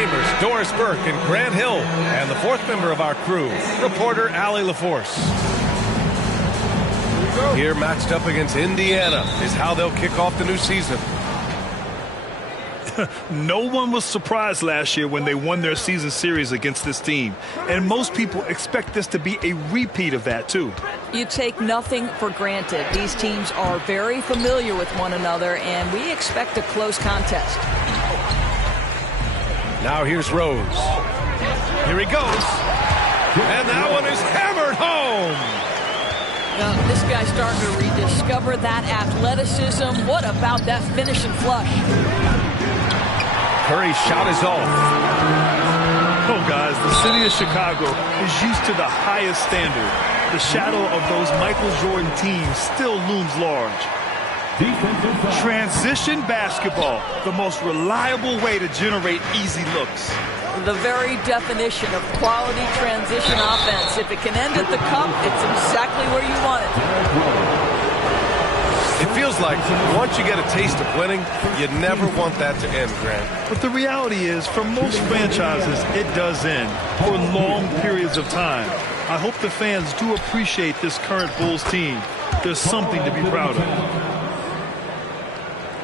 Chambers, Doris Burke, and Grant Hill. And the fourth member of our crew, reporter Allie LaForce. Here matched up against Indiana is how they'll kick off the new season. No one was surprised last year when they won their season series against this team. And most people expect this to be a repeat of that, too. You take nothing for granted. These teams are very familiar with one another, and we expect a close contest. Now here's Rose. Here he goes. And that one is hammered home. Now, this guy's starting to rediscover that athleticism. What about that finish and flush? Curry's shot is off. Oh, guys, the city of Chicago is used to the highest standard. The shadow of those Michael Jordan teams still looms large. Transition basketball, the most reliable way to generate easy looks. The very definition of quality transition offense. If it can end at the cup, it's exactly where you want it. It feels like once you get a taste of winning, you never want that to end, Grant. But the reality is, for most franchises, it does end for long periods of time. I hope the fans do appreciate this current Bulls team. There's something to be proud of.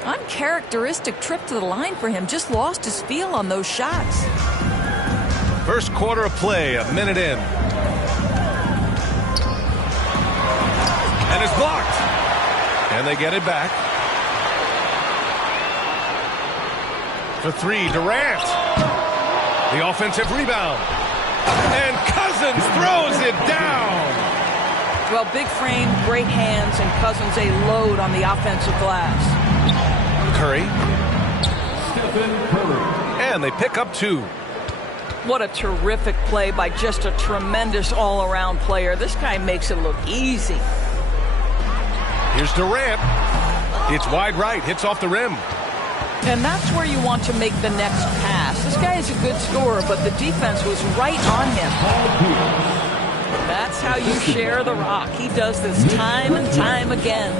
Uncharacteristic trip to the line for him. Just lost his feel on those shots. First quarter of play, a minute in. And it's blocked. And they get it back. For three, Durant. The offensive rebound. And Cousins throws it down. Well, big frame, great hands, and Cousins a load on the offensive glass. Curry. And they pick up two. What a terrific play by just a tremendous all-around player. This guy makes it look easy. Here's Durant. It's wide right, hits off the rim. And that's where you want to make the next pass. This guy is a good scorer, but the defense was right on him. That's how you share the rock. He does this time and time again.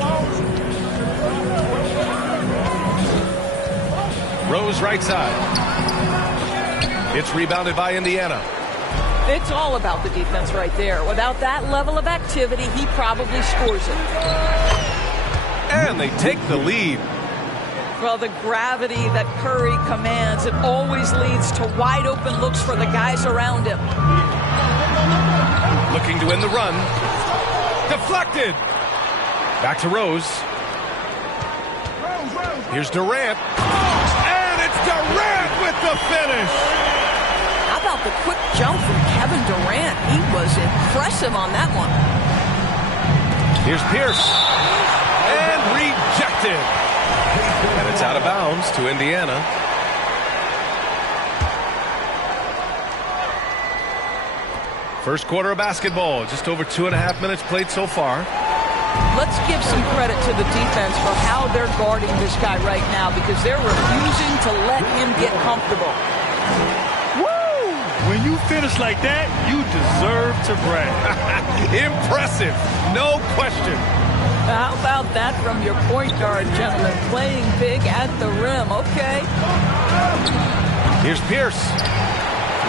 Rose right side. It's rebounded by Indiana. It's all about the defense right there. Without that level of activity, he probably scores it. And they take the lead. Well, the gravity that Curry commands, it always leads to wide open looks for the guys around him. Looking to win the run. Deflected. Back to Rose. Here's Durant. And it's Durant with the finish. How about the quick jump from Kevin Durant? He was impressive on that one. Here's Pierce. And rejected. And it's out of bounds to Indiana. First quarter of basketball. Just over 2.5 minutes played so far. Let's give some credit to the defense for how they're guarding this guy right now, because they're refusing to let him get comfortable. Woo! When you finish like that, you deserve to brag. Impressive. No question. How about that from your point guard, gentlemen? Playing big at the rim. Okay. Here's Pierce.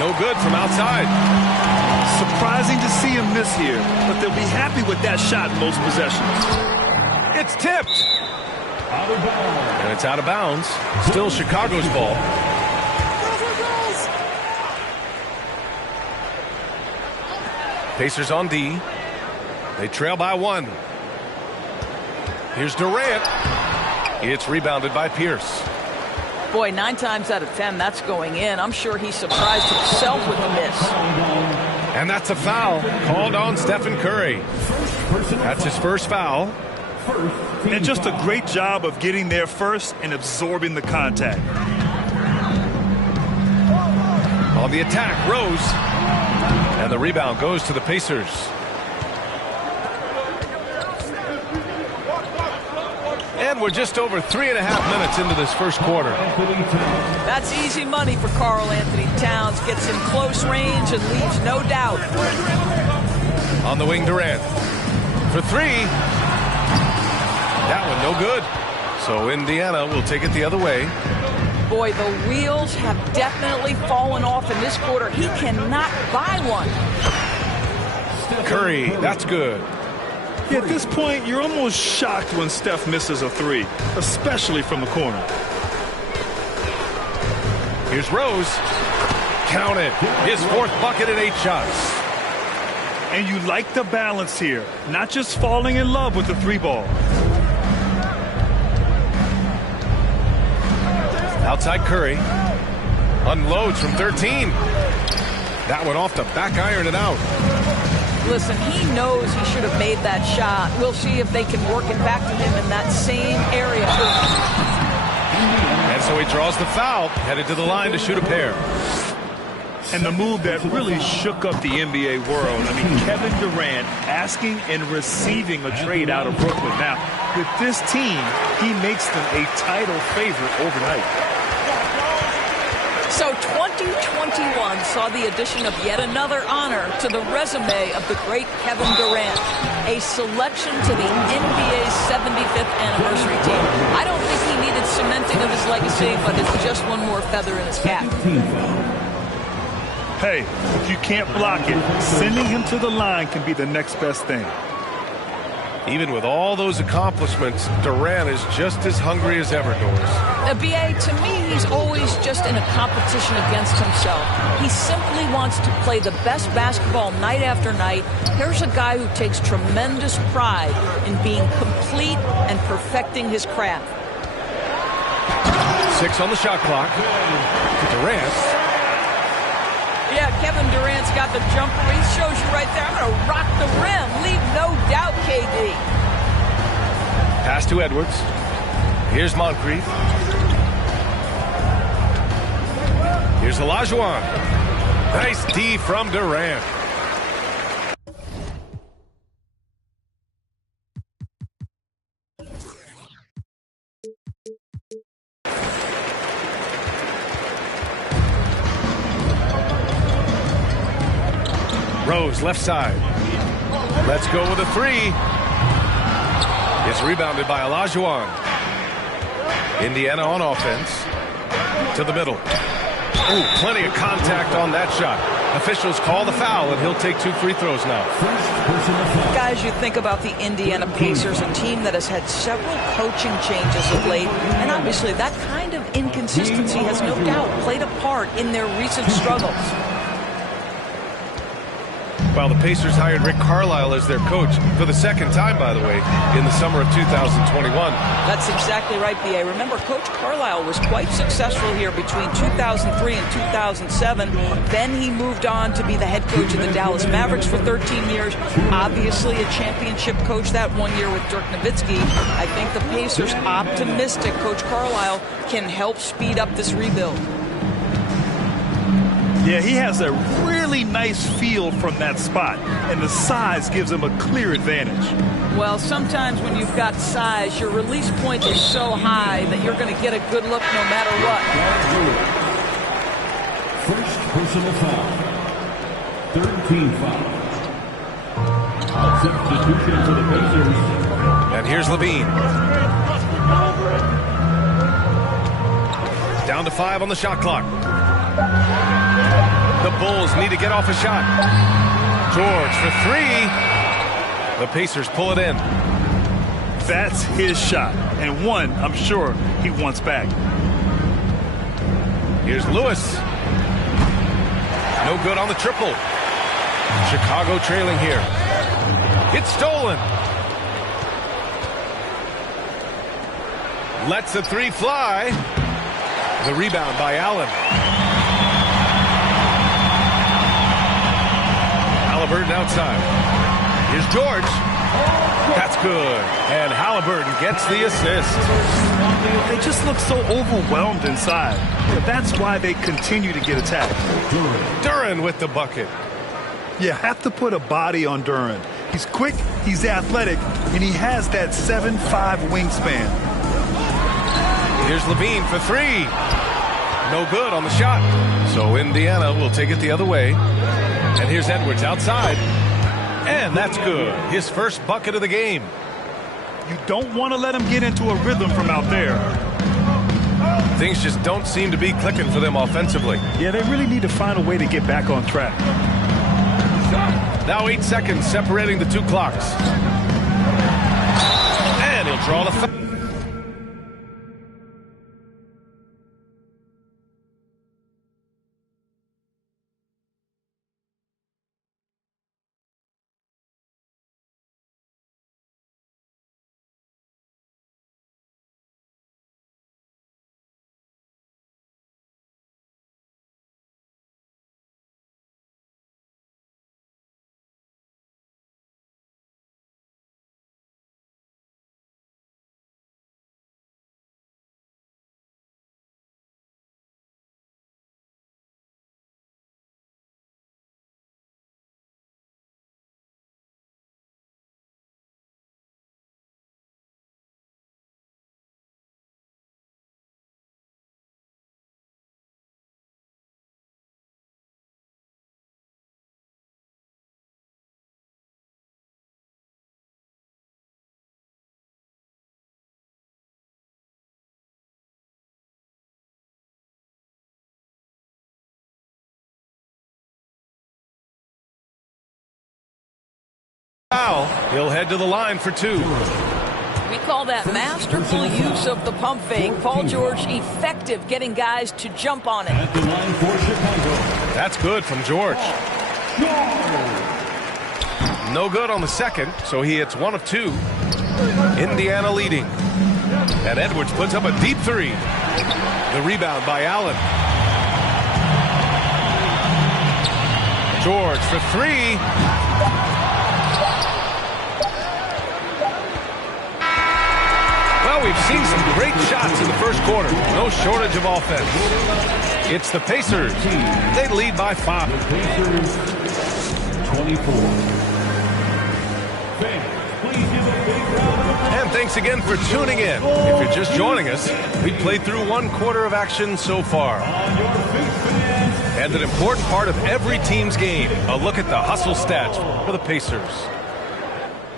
No good from outside. Surprising to see him miss here, but they'll be happy with that shot in most possessions. It's tipped. And it's out of bounds. Still Chicago's ball. Pacers on D. They trail by one. Here's Durant. It's rebounded by Pierce. Boy, 9 times out of 10, that's going in. I'm sure he's surprised himself with the miss. And that's a foul called on Stephen Curry. That's his first foul. And just a great job of getting there first and absorbing the contact. On the attack, Rose. And the rebound goes to the Pacers. And we're just over 3.5 minutes into this first quarter. That's easy money for Karl Anthony Towns. Gets in close range and leaves no doubt. On the wing, Durant. For three. That one no good. So Indiana will take it the other way. Boy, the wheels have definitely fallen off in this quarter. He cannot buy one. Curry, that's good. Yeah, at this point, you're almost shocked when Steph misses a three, especially from the corner. Here's Rose. Count it. His fourth bucket in 8 shots. And you like the balance here, not just falling in love with the three ball. Outside Curry. Unloads from 13. That one off the back iron and out. Listen, he knows he should have made that shot. We'll see if they can work it back to him in that same area. And so he draws the foul, headed to the line to shoot a pair. And the move that really shook up the NBA world. I mean, Kevin Durant asking and receiving a trade out of Brooklyn. Now, with this team, he makes them a title favorite overnight. So 2021 saw the addition of yet another honor to the resume of the great Kevin Durant, a selection to the NBA's 75th anniversary team. I don't think he needed cementing of his legacy, but it's just one more feather in his cap. Hey, if you can't block it, sending him to the line can be the next best thing. Even with all those accomplishments, Durant is just as hungry as ever, Doris. BA, to me, he's always just in a competition against himself. He simply wants to play the best basketball night after night. Here's a guy who takes tremendous pride in being complete and perfecting his craft. 6 on the shot clock. Durant. Yeah, Kevin Durant's got the jumper. He shows you right there. I'm going to rock the rim. Leave no doubt, KD. Pass to Edwards. Here's Moncrief. Here's Olajuwon. Nice D from Durant. Rose, left side. Let's go with a three. It's rebounded by Olajuwon. Indiana on offense. To the middle. Ooh, plenty of contact on that shot. Officials call the foul, and he'll take 2 free throws now. Guys, you think about the Indiana Pacers, a team that has had several coaching changes of late, and obviously that kind of inconsistency has no doubt played a part in their recent struggles. Well, the Pacers hired Rick Carlisle as their coach for the second time, by the way, in the summer of 2021. That's exactly right, B.A. Remember, Coach Carlisle was quite successful here between 2003 and 2007. Then he moved on to be the head coach of the Dallas Mavericks for 13 years. Obviously, a championship coach that 1 year with Dirk Nowitzki. I think the Pacers, optimistic Coach Carlisle, can help speed up this rebuild. Yeah, he has a really nice feel from that spot, and the size gives him a clear advantage. Well, sometimes when you've got size, your release point is so high that you're going to get a good look no matter what. First personal foul. 13 foul. Substitution for the Pacers. And here's Levine. Down to 5 on the shot clock. The Bulls need to get off a shot. George for 3. The Pacers pull it in. That's his shot, and one I'm sure he wants back. Here's Lewis. No good on the triple. Chicago trailing here. It's stolen. Lets the 3 fly. The rebound by Allen. Halliburton outside. Here's George. That's good. And Halliburton gets the assist. They just look so overwhelmed inside. But that's why they continue to get attacked. Duran with the bucket. You have to put a body on Duran. He's quick, he's athletic, and he has that 7'5" wingspan. Here's Levine for 3. No good on the shot. So Indiana will take it the other way. And here's Edwards outside. And that's good. His first bucket of the game. You don't want to let him get into a rhythm from out there. Things just don't seem to be clicking for them offensively. Yeah, they really need to find a way to get back on track. Now 8 seconds separating the two clocks. And he'll draw the foul. He'll head to the line for 2. We call that masterful use of the pump fake. Paul George effective getting guys to jump on it. At the line for Chicago. That's good from George. No good on the second, so he hits 1 of 2. Indiana leading. And Edwards puts up a deep 3. The rebound by Allen. George for 3. Well, we've seen some great shots in the first quarter. No shortage of offense. It's the Pacers. They lead by 5. The Pacers, 24. Fans, please give a big round of applause. And thanks again for tuning in. If you're just joining us, we played through 1 quarter of action so far. On your feet, fans. And an important part of every team's game, a look at the hustle stats for the Pacers.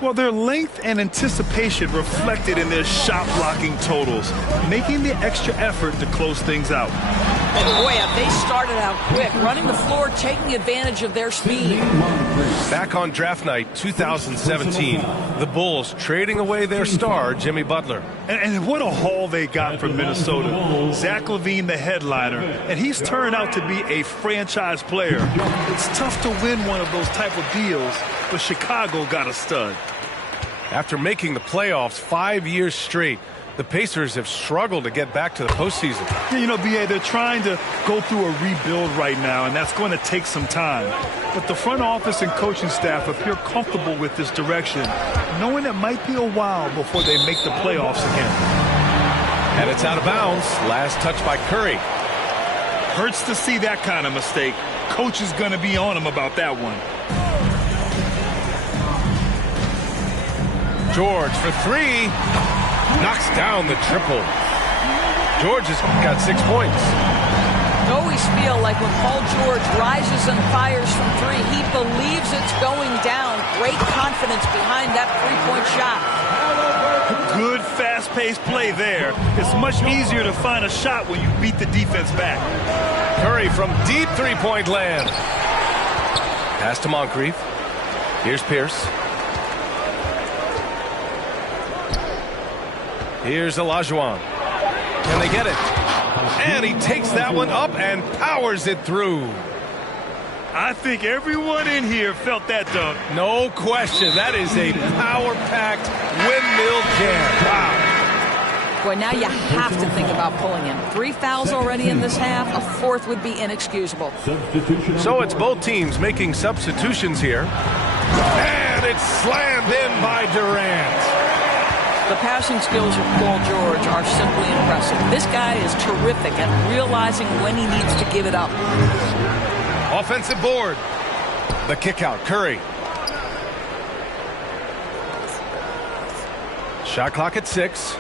Well, their length and anticipation reflected in their shot blocking totals, making the extra effort to close things out. And boy, have they started out quick, running the floor, taking advantage of their speed. Back on draft night 2017, the Bulls trading away their star, Jimmy Butler. And what a haul they got from Minnesota. Zach LaVine, the headliner, and he's turned out to be a franchise player. It's tough to win one of those type of deals, but Chicago got a stud. After making the playoffs 5 years straight, the Pacers have struggled to get back to the postseason. Yeah, you know, B.A., they're trying to go through a rebuild right now, and that's going to take some time. But the front office and coaching staff appear comfortable with this direction, knowing it might be a while before they make the playoffs again. And it's out of bounds. Last touch by Curry. Hurts to see that kind of mistake. Coach is going to be on him about that one. George for 3. Knocks down the triple. George has got 6 points. I always feel like when Paul George rises and fires from 3, he believes it's going down. Great confidence behind that 3-point shot. Good fast-paced play there. It's much easier to find a shot when you beat the defense back. Curry from deep 3-point land. Pass to Moncrief. Here's Pierce. Here's Olajuwon. Can they get it? And he takes that one up and powers it through. I think everyone in here felt that dunk. No question. That is a power-packed windmill jam. Wow. Boy, now you have to think about pulling him. 3 fouls already in this half. A 4th would be inexcusable. So it's both teams making substitutions here. And it's slammed in by Durant. The passing skills of Paul George are simply impressive. This guy is terrific at realizing when he needs to give it up. Offensive board. The kick out. Curry. Shot clock at 6.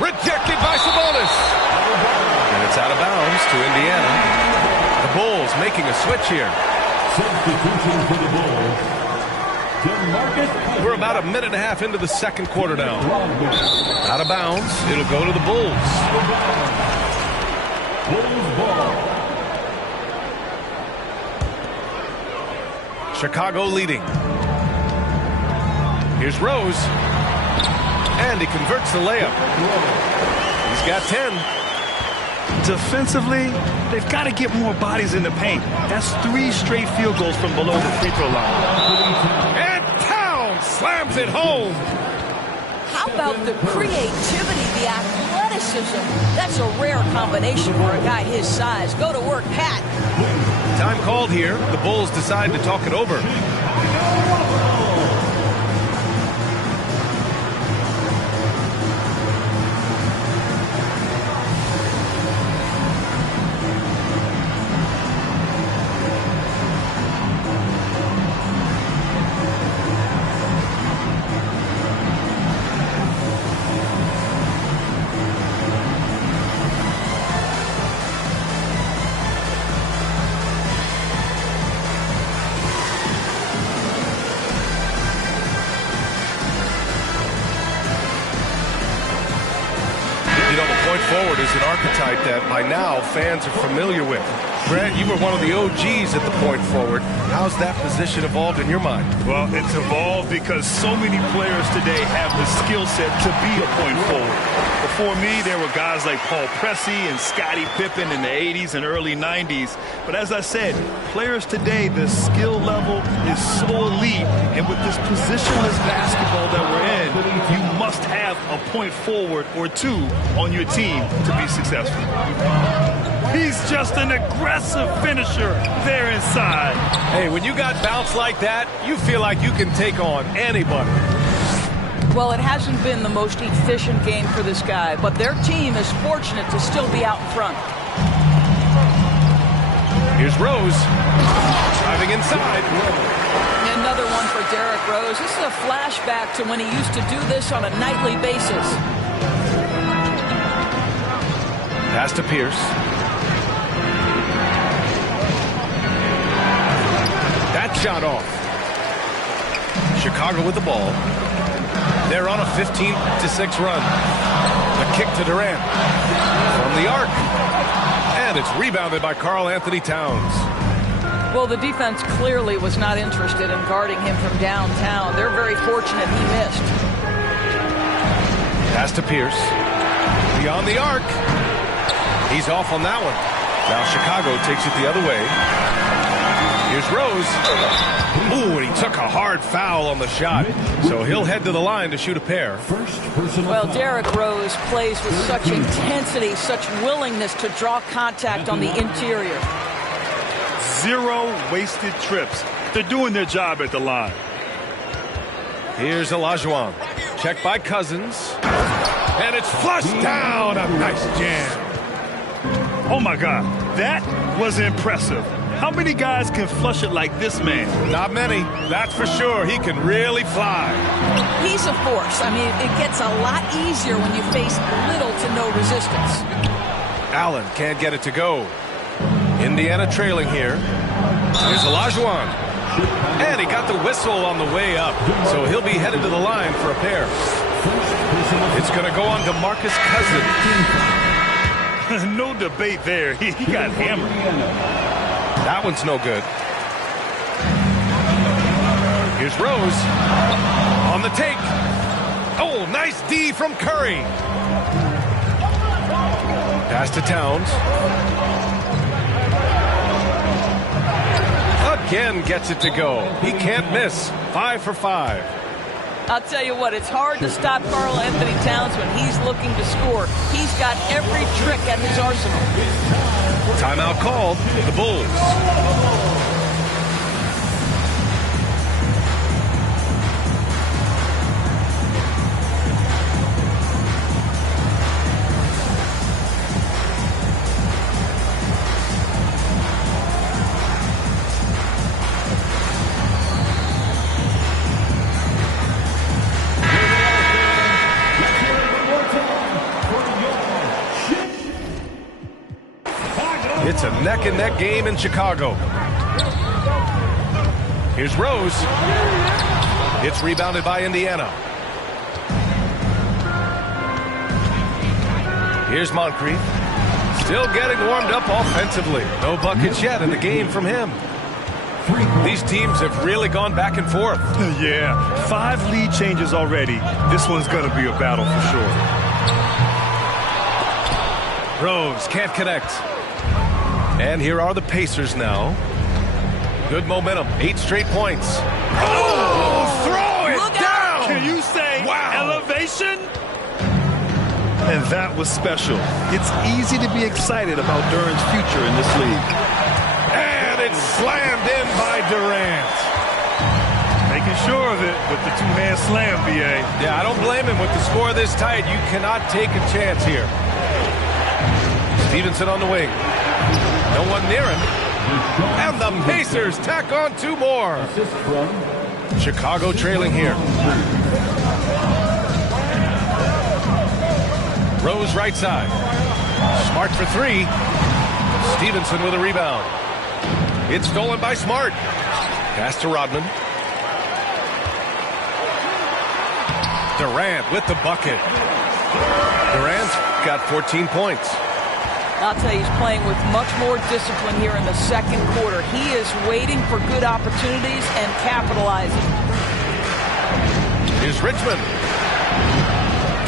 Rejected by Sabonis. And it's out of bounds to Indiana. The Bulls making a switch here. Substitution for the Bulls. We're about a minute and a half into the second quarter now. Out of bounds. It'll go to the Bulls. Chicago leading. Here's Rose. And he converts the layup. He's got 10. Defensively, they've got to get more bodies in the paint. That's 3 straight field goals from below the free throw line. And Towns slams it home. How about the creativity, the athleticism? That's a rare combination for a guy his size. Go to work, Pat. Time called here. The Bulls decide to talk it over. Forward is an archetype that by now fans are familiar with. Brett, you were one of the OGs at the point forward. How's that position evolved in your mind? Well, it's evolved because so many players today have the skill set to be a point forward. Before me, there were guys like Paul Pressey and Scottie Pippen in the 80s and early 90s. But as I said, players today, the skill level is so elite. And with this positionless basketball that we're in, you must have a point forward or two on your team to be successful. He's just an aggressive finisher there inside. Hey, when you got bounce like that, you feel like you can take on anybody. Well, it hasn't been the most efficient game for this guy, but their team is fortunate to still be out in front. Here's Rose, driving inside. Another one for Derrick Rose. This is a flashback to when he used to do this on a nightly basis. Pass to Pierce. That shot off. Chicago with the ball. They're on a 15-6 run. A kick to Durant. From the arc. And it's rebounded by Karl Anthony Towns. Well, the defense clearly was not interested in guarding him from downtown. They're very fortunate he missed. Pass to Pierce. Beyond the arc. He's off on that one. Now Chicago takes it the other way. Here's Rose. Ooh, and he took a hard foul on the shot. So he'll head to the line to shoot a pair. Well, Derrick Rose plays with such intensity, such willingness to draw contact on the interior. 0 wasted trips. They're doing their job at the line. Here's Olajuwon. Check by Cousins. And it's flushed down. A nice jam. Oh, my God. That was impressive. How many guys can flush it like this man? Not many. That's for sure. He can really fly. He's a force. I mean, it gets a lot easier when you face little to no resistance. Allen can't get it to go. Indiana trailing here. Here's Olajuwon. And he got the whistle on the way up. So he'll be headed to the line for a pair. It's going to go on to Marcus Cousins. No debate there. He got hammered. That one's no good. Here's Rose. On the take. Oh, nice D from Curry. Pass to Towns. Again gets it to go. He can't miss. 5 for 5. I'll tell you what, it's hard to stop Karl Anthony Towns when he's looking to score. He's got every trick at his arsenal. Timeout called. The Bulls. It's a neck-and-neck game in Chicago. Here's Rose. It's rebounded by Indiana. Here's Moncrief. Still getting warmed up offensively. No buckets yet in the game from him. These teams have really gone back and forth. Yeah, 5 lead changes already. This one's going to be a battle for sure. Rose can't connect. And here are the Pacers now. Good momentum. 8 straight points. Oh, throw it down! Can you say wow. Elevation? And that was special. It's easy to be excited about Duran's future in this league. And it's slammed in by Durant. Making sure of it with the 2-hand slam, B.A. Yeah, I don't blame him with the score this tight. You cannot take a chance here. Stevenson on the wing. No one near him. And the Pacers tack on 2 more. Chicago trailing here. Rose right side. Smart for 3. Stevenson with a rebound. It's stolen by Smart. Pass to Rodman. Durant with the bucket. Durant's got 14 points. I'll tell you, he's playing with much more discipline here in the second quarter. He is waiting for good opportunities and capitalizing. Here's Richmond.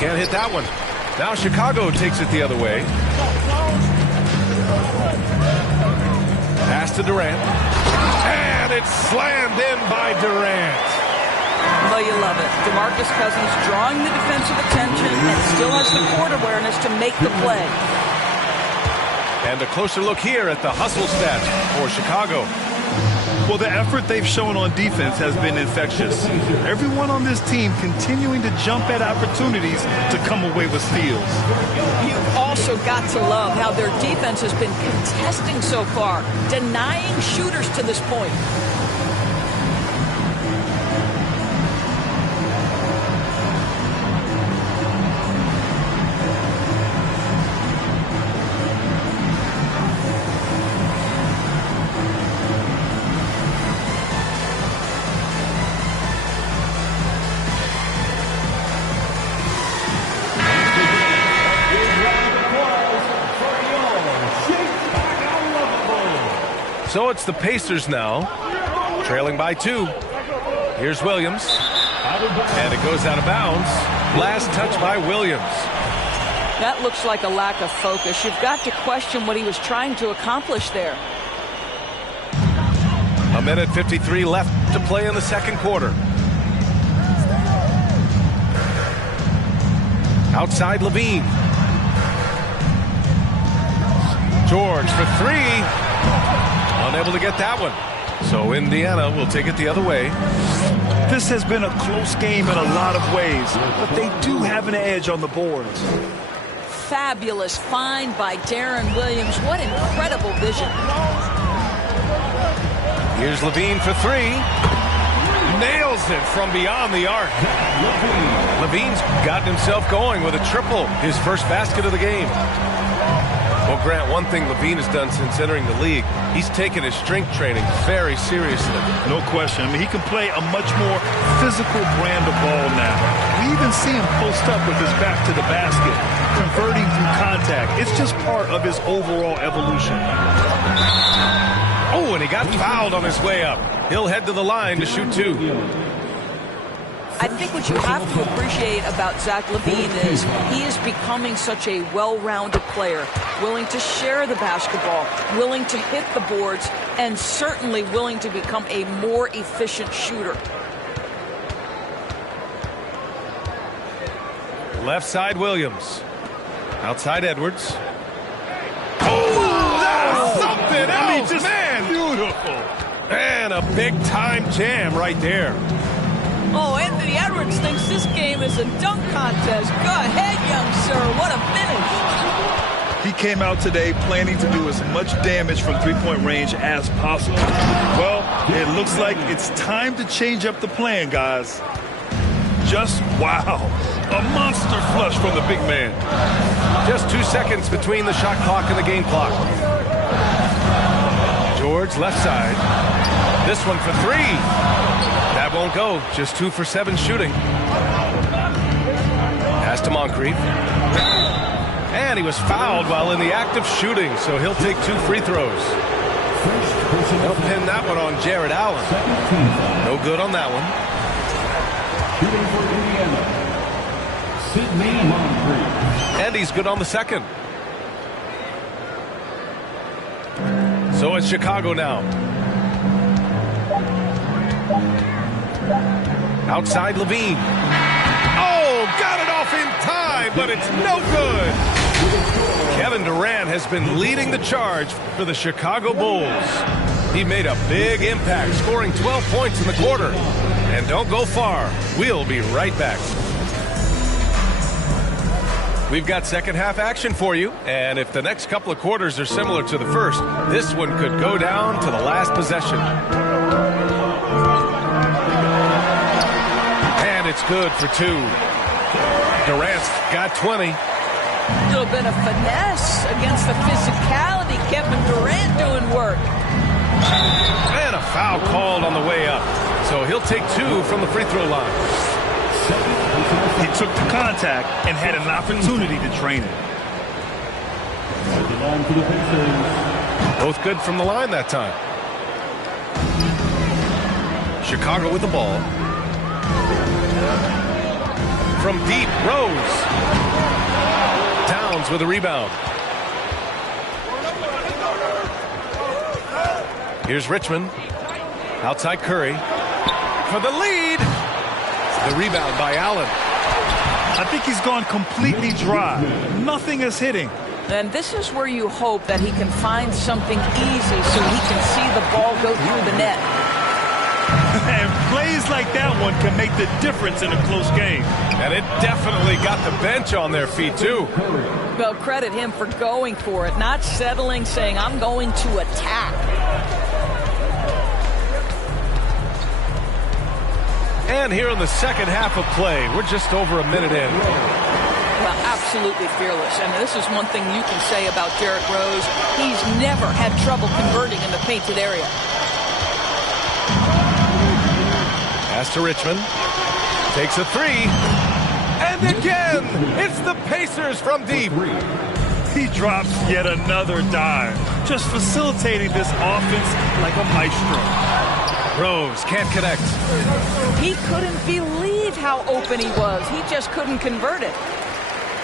Can't hit that one. Now Chicago takes it the other way. Pass to Durant. And it's slammed in by Durant. Well, you love it. DeMarcus Cousins drawing the defensive attention and still has the court awareness to make the play. And a closer look here at the hustle stats for Chicago. Well, the effort they've shown on defense has been infectious. Everyone on this team continuing to jump at opportunities to come away with steals. You've also got to love how their defense has been contesting so far, denying shooters to this point. So it's the Pacers now, trailing by 2. Here's Williams. And it goes out of bounds. Last touch by Williams. That looks like a lack of focus. You've got to question what he was trying to accomplish there. 1:53 left to play in the second quarter. Outside Levine. George for 3. Unable to get that one. So Indiana will take it the other way. This has been a close game in a lot of ways, but they do have an edge on the boards. Fabulous find by Darren Williams. What incredible vision. Here's Levine for 3. Nails it from beyond the arc. Levine's gotten himself going with a triple, his first basket of the game. Well, Grant, one thing Levine has done since entering the league, he's taken his strength training very seriously. No question. I mean, he can play a much more physical brand of ball now. We even see him post up with his back to the basket, converting through contact. It's just part of his overall evolution. Oh, and he got fouled on his way up. He'll head to the line to shoot 2. I think what you have to appreciate about Zach LaVine is he is becoming such a well-rounded player, willing to share the basketball, willing to hit the boards, and certainly willing to become a more efficient shooter. Left side Williams. Outside Edwards. Oh, that's something else, just man! Beautiful. And a big-time jam right there. Oh, Anthony Edwards thinks this game is a dunk contest. Go ahead, young sir. What a finish. He came out today planning to do as much damage from three-point range as possible. Well, it looks like it's time to change up the plan, guys. Just wow. A monster flush from the big man. Just 2 seconds between the shot clock and the game clock. George, left side. This one for three. That won't go. Just 2 for 7 shooting. Pass to Moncrief. And he was fouled while in the act of shooting, so he'll take 2 free throws. They'll pin that one on Jared Allen. No good on that one. Shooting for Indiana, Sidney Moncrief. And he's good on the second. So it's Chicago now. Outside Levine. Oh, got it off in time, but it's no good. Kevin Durant has been leading the charge for the Chicago Bulls. He made a big impact, scoring 12 points in the quarter. And don't go far. We'll be right back. We've got second half action for you, and if the next couple of quarters are similar to the first, this one could go down to the last possession. And it's good for 2. Durant's got 20. A little bit of finesse against the physicality. Kevin Durant doing work. And a foul called on the way up. So he'll take 2 from the free throw line. He took the contact and had an opportunity to drain it. Both good from the line that time. Chicago with the ball. From deep, Rose. Towns with a rebound. Here's Richmond. Outside Curry. For the lead. The rebound by Allen. I think he's gone completely dry. Nothing is hitting. And this is where you hope that he can find something easy so he can see the ball go through the net. And plays like that one can make the difference in a close game. And it definitely got the bench on their feet, too. Well, credit him for going for it, not settling, saying, I'm going to attack. And here in the second half of play, we're just over a minute in. Well, absolutely fearless. And this is one thing you can say about Derrick Rose. He's never had trouble converting in the painted area. Pass to Richmond. Takes a 3. And again, it's the Pacers from deep. He drops yet another dime, just facilitating this offense like a maestro. Rose can't connect. He couldn't believe how open he was. He just couldn't convert it.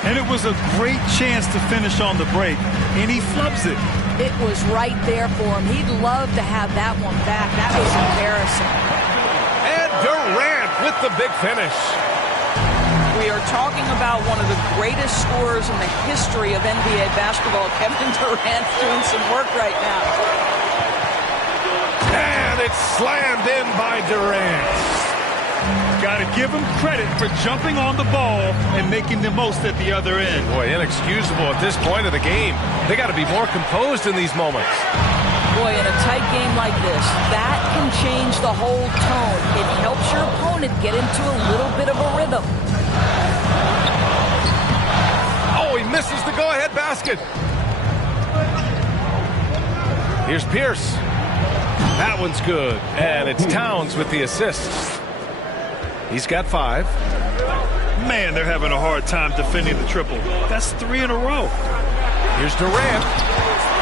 And it was a great chance to finish on the break, and he flubs it. It was right there for him. He'd love to have that one back. That was embarrassing. And Durant with the big finish. We are talking about one of the greatest scorers in the history of NBA basketball. Kevin Durant's doing some work right now. And it's slammed in by Durant. Got to give him credit for jumping on the ball and making the most at the other end. Boy, inexcusable at this point of the game. They got to be more composed in these moments. Boy, in a tight game like this, that can change the whole tone. It helps your opponent get into a little bit of a rhythm. Oh, he misses the go-ahead basket. Here's Pierce. That one's good. And it's Towns with the assist. He's got 5. Man, they're having a hard time defending the triple. That's 3 in a row. Here's Durant.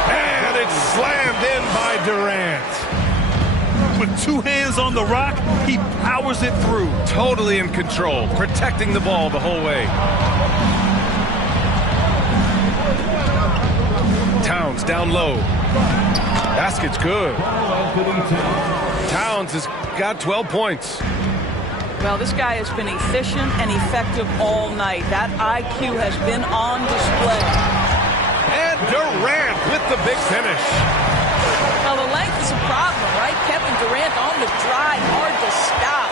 And it's slammed in by Durant. With 2 hands on the rock, he powers it through. Totally in control, protecting the ball the whole way. Towns down low. Basket's good. Towns has got 12 points. Well, this guy has been efficient and effective all night. That IQ has been on display. And Durant with the big finish. Now, the length is a problem, right? Kevin Durant on the drive, hard to stop.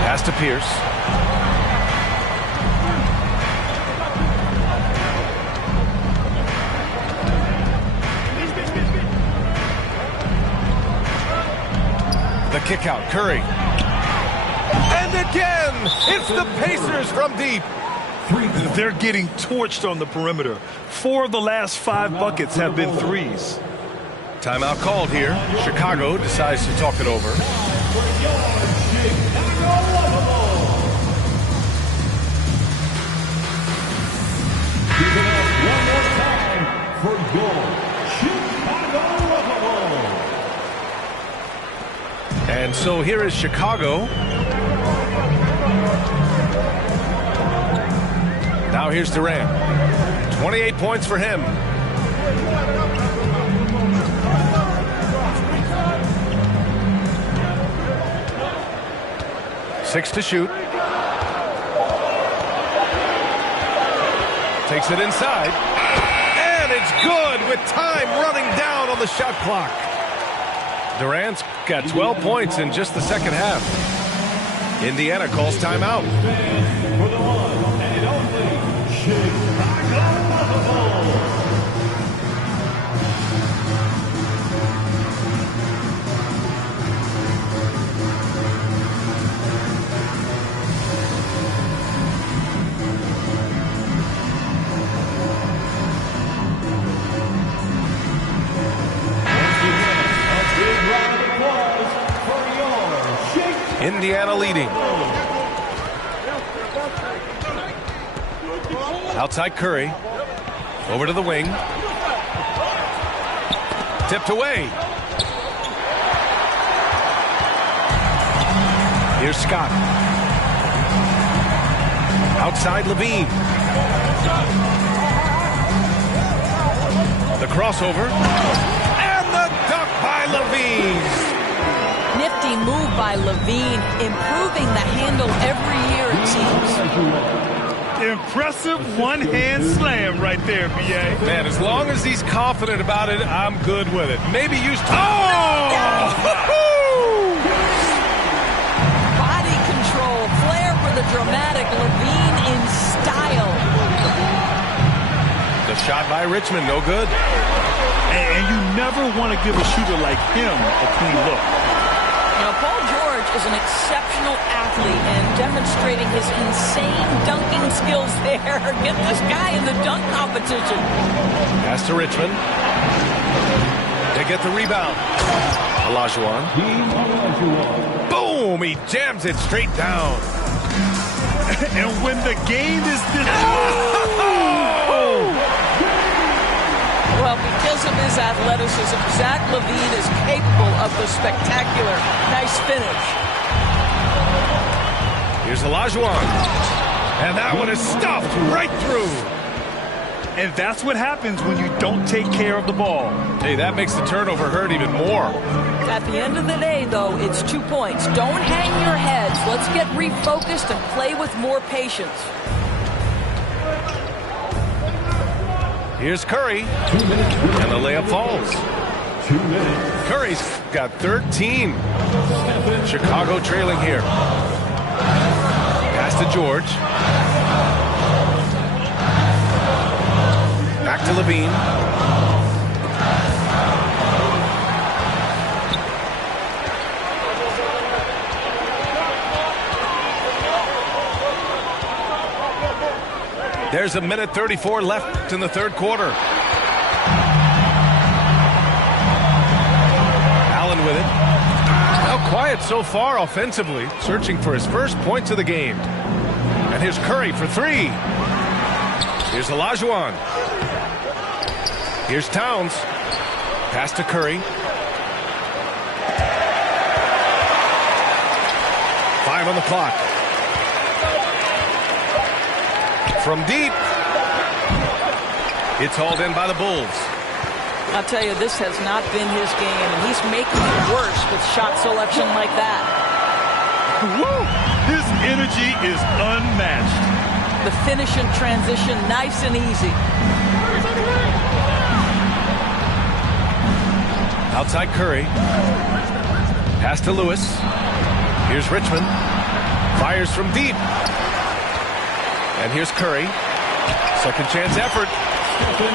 Pass to Pierce. The kick out, Curry. And again, it's the Pacers from deep. They're getting torched on the perimeter. 4 of the last 5 buckets have been threes. Timeout called here. Chicago decides to talk it over. One more time for your Chicago Buffalo. And so here is Chicago. Now here's Durant. 28 points for him. Six to shoot. Takes it inside. And it's good with time running down on the shot clock. Durant's got 12 points in just the second half. Indiana calls timeout. For the one and only Chicago Buffalo. Indiana leading. Outside Curry. Over to the wing. Tipped away. Here's Scott. Outside Levine. The crossover. And the dunk by Levine. Nifty move by Levine, improving the handle every year, it seems. Impressive one-hand slam right there, B.A. Man, as long as he's confident about it, I'm good with it. Maybe use... Oh! Body control, flair for the dramatic, Levine in style. The shot by Richmond, no good. And you never want to give a shooter like him a clean look. You know, Paul George is an exceptional athlete and demonstrating his insane dunking skills there. Get this guy in the dunk competition. Pass to Richmond. They get the rebound. Olajuwon. Boom! He jams it straight down. And when the game is this... Well, because of his athleticism, Zach LaVine is capable of the spectacular. Nice finish. Here's Olajuwon. And that one is stuffed right through. And that's what happens when you don't take care of the ball. Hey, that makes the turnover hurt even more. At the end of the day, though, it's 2 points. Don't hang your heads. Let's get refocused and play with more patience. Here's Curry, and the layup falls. 2 minutes. Curry's got 13. Chicago trailing here. Pass to George. Back to Levine. There's 1:34 left in the third quarter. Allen with it. Now quiet so far offensively, searching for his first points of the game. And here's Curry for three. Here's Olajuwon. Here's Towns. Pass to Curry. 5 on the clock. From deep. It's hauled in by the Bulls. I'll tell you, this has not been his game, and he's making it worse with shot selection like that. Woo! His energy is unmatched. The finish and transition, nice and easy. Outside Curry. Pass to Lewis. Here's Richmond. Fires from deep. And here's Curry. Second chance effort.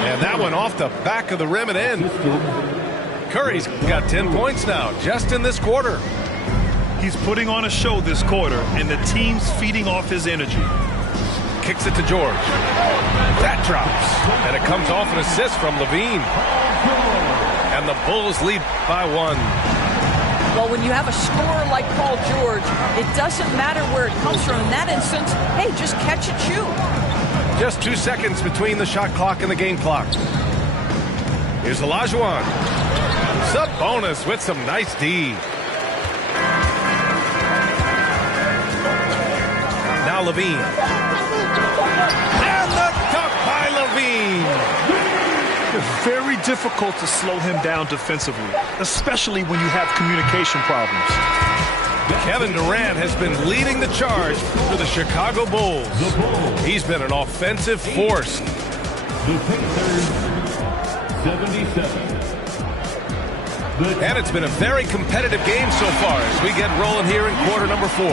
And that one off the back of the rim and in. Curry's got 10 points now, just in this quarter. He's putting on a show this quarter, and the team's feeding off his energy. Kicks it to George. That drops. And it comes off an assist from Levine. And the Bulls lead by 1. Well, when you have a scorer like Paul George, it doesn't matter where it comes from. In that instance, hey, just catch and shoot. Just 2 seconds between the shot clock and the game clock. Here's Olajuwon. Sabonis with some nice D. Now Levine. And the dunk by Levine. It's very difficult to slow him down defensively, especially when you have communication problems. Kevin Durant has been leading the charge for the Chicago Bulls. He's been an offensive force. The Pacers, 77. And it's been a very competitive game so far as we get rolling here in quarter number 4.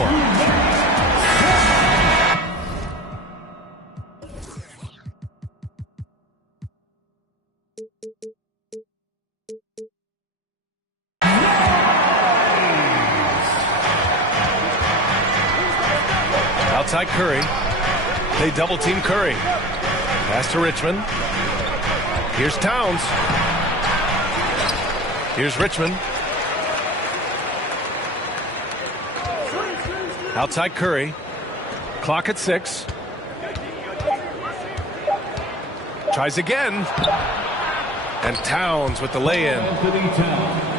Outside Curry. They double team Curry. Pass to Richmond. Here's Towns. Here's Richmond. Outside Curry. Clock at 6. Tries again. And Towns with the lay-in.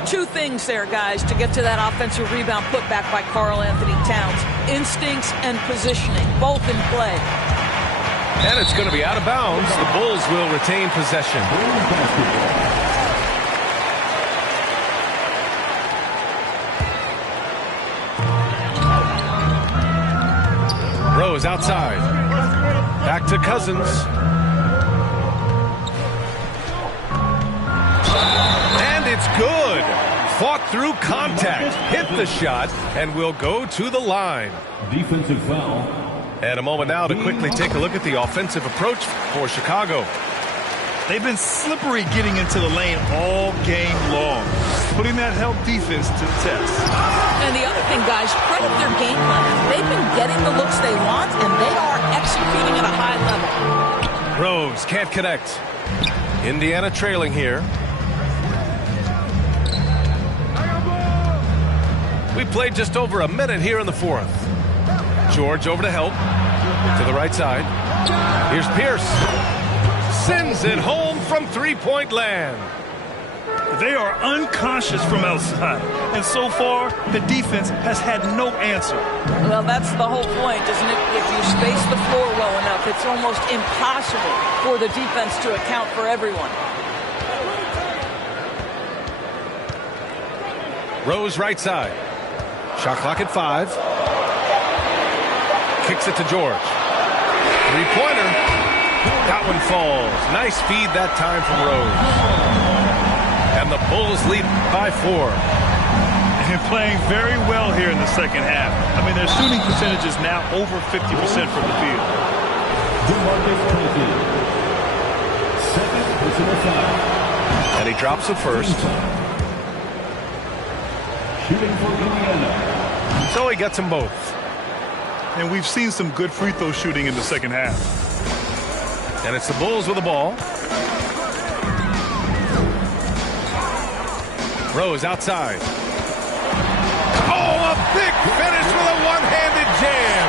2 things there, guys, to get to that offensive rebound put back by Karl Anthony Towns. Instincts and positioning, both in play. And it's going to be out of bounds. The Bulls will retain possession. Rose outside. Back to Cousins. And it's good. Fought through contact. Hit the shot and will go to the line. Defensive foul. And a moment now to quickly take a look at the offensive approach for Chicago. They've been slippery getting into the lane all game long, putting that help defense to the test. And the other thing, guys, credit their game plan. They've been getting the looks they want, and they are executing at a high level. Rose can't connect. Indiana trailing here. We played just over a minute here in the 4th. George over to help. To the right side. Here's Pierce. Sends it home from three-point land. They are unconscious from outside. And so far, the defense has had no answer. Well, that's the whole point, isn't it? If you space the floor well enough, it's almost impossible for the defense to account for everyone. Rose right side. Shot clock at 5. Kicks it to George. Three-pointer. That one falls. Nice feed that time from Rose. And the Bulls lead by 4. And playing very well here in the second half. I mean, their shooting percentage is now over 50% from the field. DeMarcus Cousins. Second personal foul. And he drops it first. Shooting for Indiana. So he gets them both. And we've seen some good free throw shooting in the second half. And it's the Bulls with the ball. Rose outside. Oh, a big finish with a one-handed jam.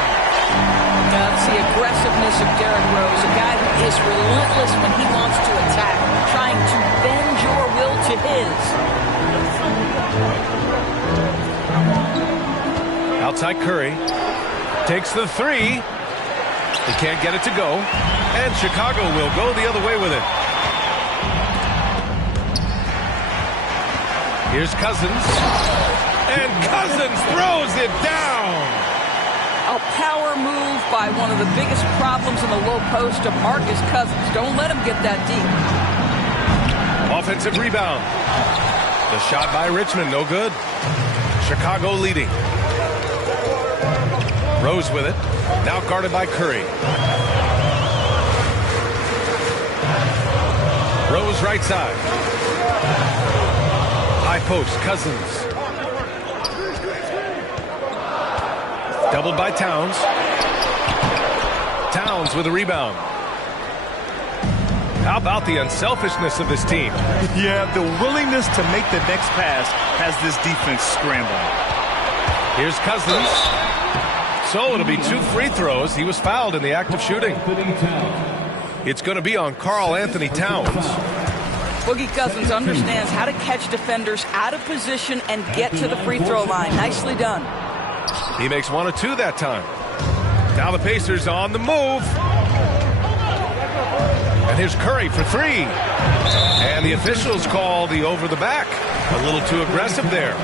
That's the aggressiveness of Derrick Rose, a guy who is relentless when he wants to attack, trying to bend your will to his. Outside Curry. Takes the 3. He can't get it to go. And Chicago will go the other way with it. Here's Cousins. And Cousins throws it down. A power move by one of the biggest problems in the low post of Marcus Cousins. Don't let him get that deep. Offensive rebound. The shot by Richmond, no good. Chicago leading. Rose with it. Now guarded by Curry. Rose right side. High post, Cousins. Doubled by Towns. Towns with a rebound. How about the unselfishness of this team? Yeah, the willingness to make the next pass has this defense scrambling. Here's Cousins. So it'll be 2 free throws. He was fouled in the act of shooting. It's going to be on Karl Anthony Towns. Boogie Cousins understands how to catch defenders out of position and get to the free throw line. Nicely done. He makes 1 of 2 that time. Now the Pacers on the move. And here's Curry for 3. And the officials call the over the back. A little too aggressive there.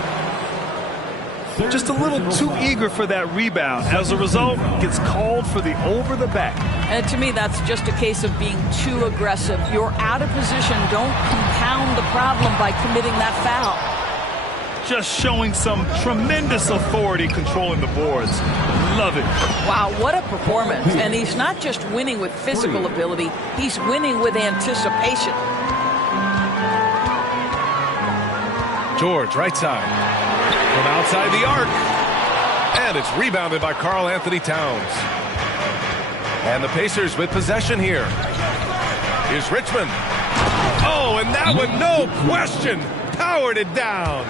Just a little too eager for that rebound. As a result, gets called for the over the back. And to me, that's just a case of being too aggressive. You're out of position. Don't compound the problem by committing that foul. Just showing some tremendous authority controlling the boards. Love it. Wow, what a performance. And he's not just winning with physical ability, he's winning with anticipation. George, right side. From outside the arc. And it's rebounded by Karl Anthony Towns. And the Pacers with possession here. Here's Richmond. Oh, and that one, no question, powered it down.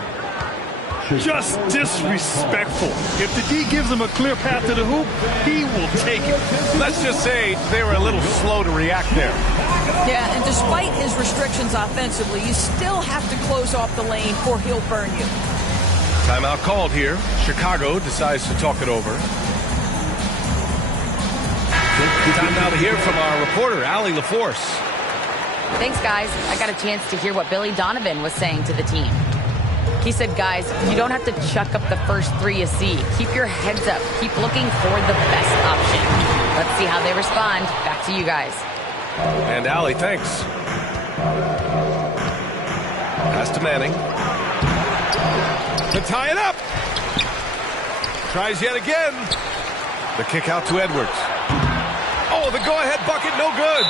Just disrespectful. If the D gives him a clear path to the hoop, he will take it. Let's just say they were a little slow to react there. Yeah, and despite his restrictions offensively, you still have to close off the lane or he'll burn you. Timeout called here. Chicago decides to talk it over. Time now to hear from our reporter, Allie LaForce. Thanks, guys. I got a chance to hear what Billy Donovan was saying to the team. He said, guys, you don't have to chuck up the first 3 you see. Keep your heads up. Keep looking for the best option. Let's see how they respond. Back to you guys. And Allie, thanks. Pass to Manning. To tie it up. Tries yet again. The kick out to Edwards. Oh, the go-ahead bucket, no good.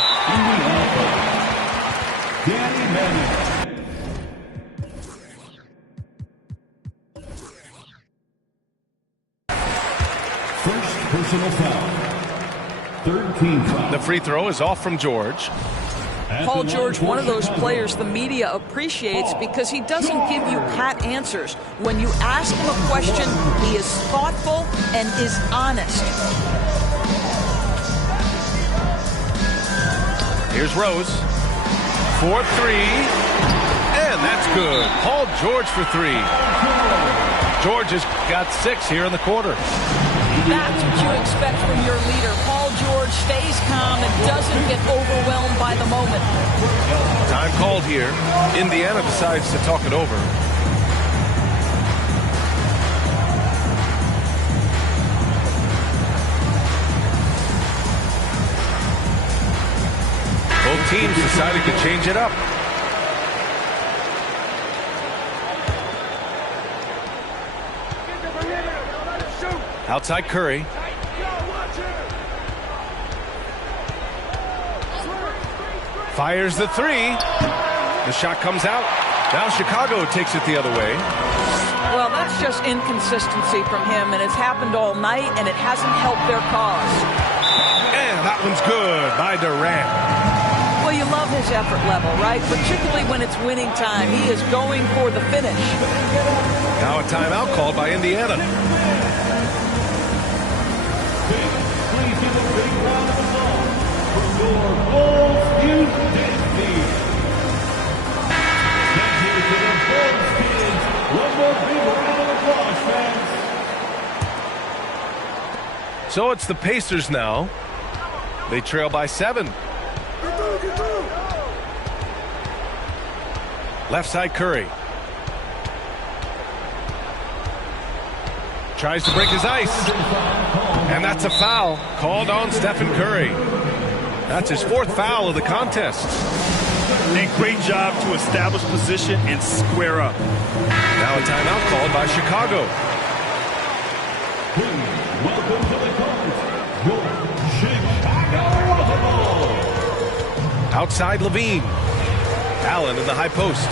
Danny Manning. First personal foul. Third team foul. The free throw is off from George. Paul George, one of those players the media appreciates because he doesn't give you pat answers. When you ask him a question, he is thoughtful and is honest. Here's Rose. 4-3. And that's good. Paul George for 3. George has got 6 here in the quarter. That's what you expect from your leader. Paul George stays calm and doesn't get overwhelmed by the moment. Time called here. Indiana decides to talk it over. Both teams deciding to change it up. Outside Curry. Fires the 3. The shot comes out. Now Chicago takes it the other way. Well, that's just inconsistency from him, and it's happened all night, and it hasn't helped their cause. And that one's good by Durant. Well, you love his effort level, right? Particularly when it's winning time. He is going for the finish. Now a timeout called by Indiana. Please give a big round of applause for your Bulls University. Thank you to the Bulls kids. One more big round of applause, fans. So it's the Pacers now. They trail by 7. Left side Curry. Tries to break his ice. And that's a foul called on Stephen Curry. That's his 4th foul of the contest. A great job to establish position and square up. Now a timeout called by Chicago. Please welcome to the court, your Chicago Bulls. Outside Levine. Allen in the high post.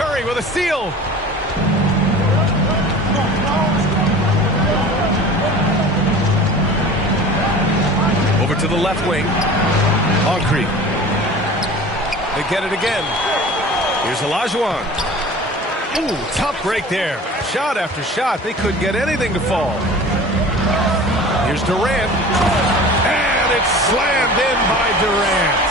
Curry with a steal. Over to the left wing. Moncrief. They get it again. Here's Olajuwon. Ooh, tough break there. Shot after shot. They couldn't get anything to fall. Here's Durant. And it's slammed in by Durant.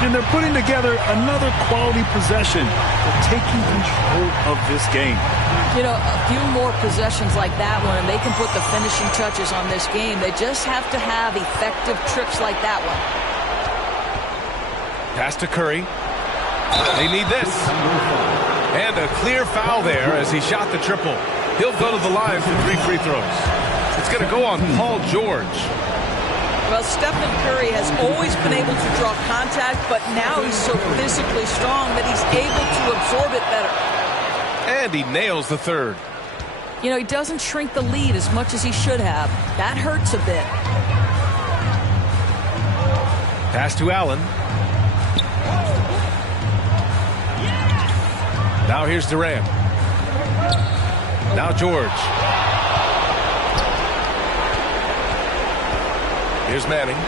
And they're putting together another quality possession. They're taking control of this game. You know, a few more possessions like that one, and they can put the finishing touches on this game. They just have to have effective trips like that one. Pass to Curry. They need this. And a clear foul there as he shot the triple. He'll go to the line for 3 free throws. It's going to go on Paul George. Well, Stephen Curry has always been able to draw contact, but now he's so physically strong that he's able to absorb it better. And he nails the third. You know, he doesn't shrink the lead as much as he should have. That hurts a bit. Pass to Allen. Now here's Durant. Now George. Here's Manning.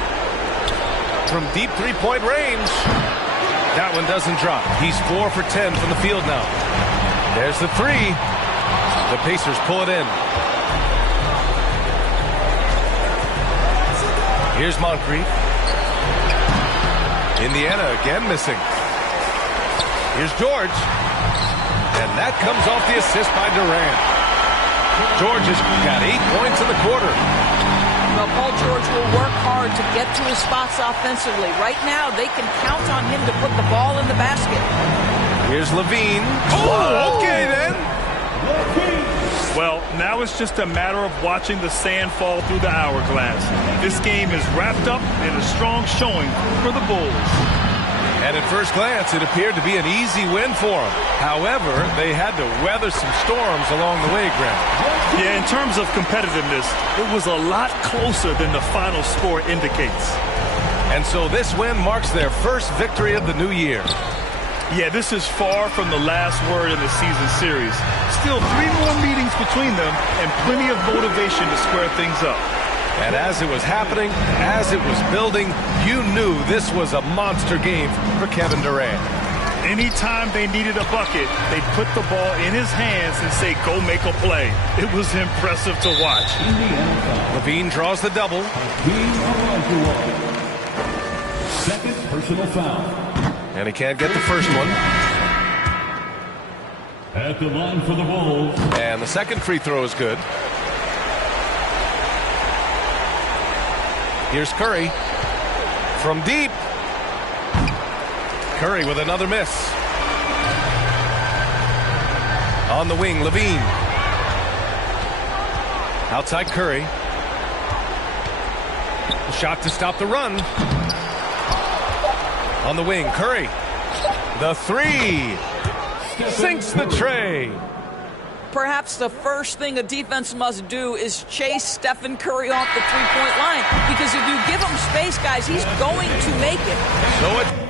From deep three-point range. That one doesn't drop. He's 4 for 10 from the field now. There's the three. The Pacers pull it in. Here's Moncrief. Indiana again missing. Here's George. And that comes off the assist by Durant. George has got 8 points in the quarter. Well, Paul George will work hard to get to his spots offensively. Right now, they can count on him to put the ball in the basket. Here's Levine. Oh, okay then. Well, now it's just a matter of watching the sand fall through the hourglass. This game is wrapped up in a strong showing for the Bulls. And at first glance, it appeared to be an easy win for them. However, they had to weather some storms along the way, Grant. Yeah, in terms of competitiveness, it was a lot closer than the final score indicates. And so this win marks their first victory of the new year. Yeah, this is far from the last word in the season series. Still 3 more meetings between them and plenty of motivation to square things up. And as it was happening, as it was building, you knew this was a monster game for Kevin Durant. Anytime they needed a bucket, they'd put the ball in his hands and say, go make a play. It was impressive to watch. Levine draws the double. Second personal foul. And he can't get the first one. At the line for the Bulls. And the second free throw is good. Here's Curry from deep. Curry with another miss. On the wing, Levine. Outside Curry. Shot to stop the run. On the wing, Curry. The three. Sinks the tray. Perhaps the first thing a defense must do is chase Stephen Curry off the three-point line. Because if you give him space, guys, he's going to make it. So it's